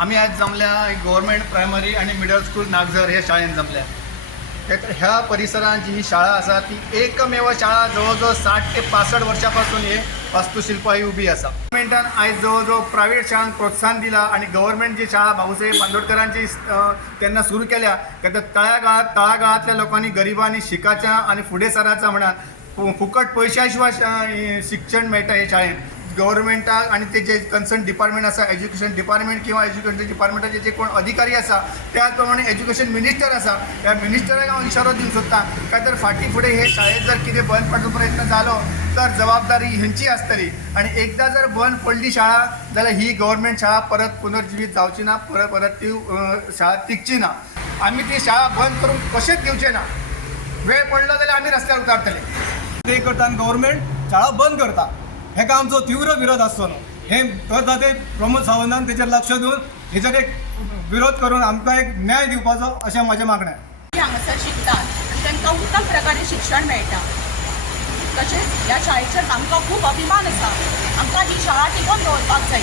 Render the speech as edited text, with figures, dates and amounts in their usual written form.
आम्ही आज जमल्या government primary आणि मिडल स्कूल नागझर ह्या शाळेत जमल्या. ह्या परिसरात जी ही शाळा असा ती एकमेव शाळा जवळजवळ 60 ते 65 वर्षापासून हे वास्तुशिल्प ही उभी असा. गव्हर्नमेंटान आयज जवळजवळ प्रायव्हेट शाळांक प्रोत्साहन दिला आणि गव्हर्नमेंट जी शाळा भाऊसाहेब बांदोडकरांची त्यांना सुरू केल्या त्या तळागाळातल्या लोकांनी गरिबांनी शिकाच्या आणि फुडें सराचा म्हणान फुकट पयशा शिवाय शिक्षण मेळटा हे शाळेत. गव्हर्नमेंटाक आणि ते जे कन्सर्न डिपार्टमेंट आसा एज्युकेशन डिपार्टमेंट किंवा एज्युकेशन डिपार्टमेंटाचे जे कोण अधिकारी आसा त्याच प्रमाणे एज्युकेशन मिनिस्टर आसा त्या मिनिस्टराक हांव इशारो दिवंक सोदतां काय तर फाटीं फुडें हे शाळेत जर कितें बंद पडपाचो प्रयत्न जालो तर जबाबदारी हेंची आसतली आणि एकदा जर बंद पडली शाळा जाल्यार ही गव्हर्नमेंट शाळा परत पुनर्जीवीत जावची ना, परत ती शाळा टिकची ना. आमी ती शाळा बंद करून कशेंच दिवचे ना. वेळ पडलो जाल्यार आमी रस्त्यार उतारतले. ते करता आनी गव्हर्नमेंट शाळा बंद करता हेका आमचो तीव्र विरोध आसतो न्हू. हे करता ते प्रमोद सावंतान तेचेर लक्ष दिवन हेचेर एक विरोध करून आमकां एक न्याय दिवपाचो अशें म्हाजें मागणें. हांगासर शिकतात आनी तांकां उत्तम प्रकारे शिक्षण मेळटा. तशेंच ह्या शाळेचेर आमकां खूब अभिमान आसा. आमकां ही शाळा टिकोवन दवरपाक जाय.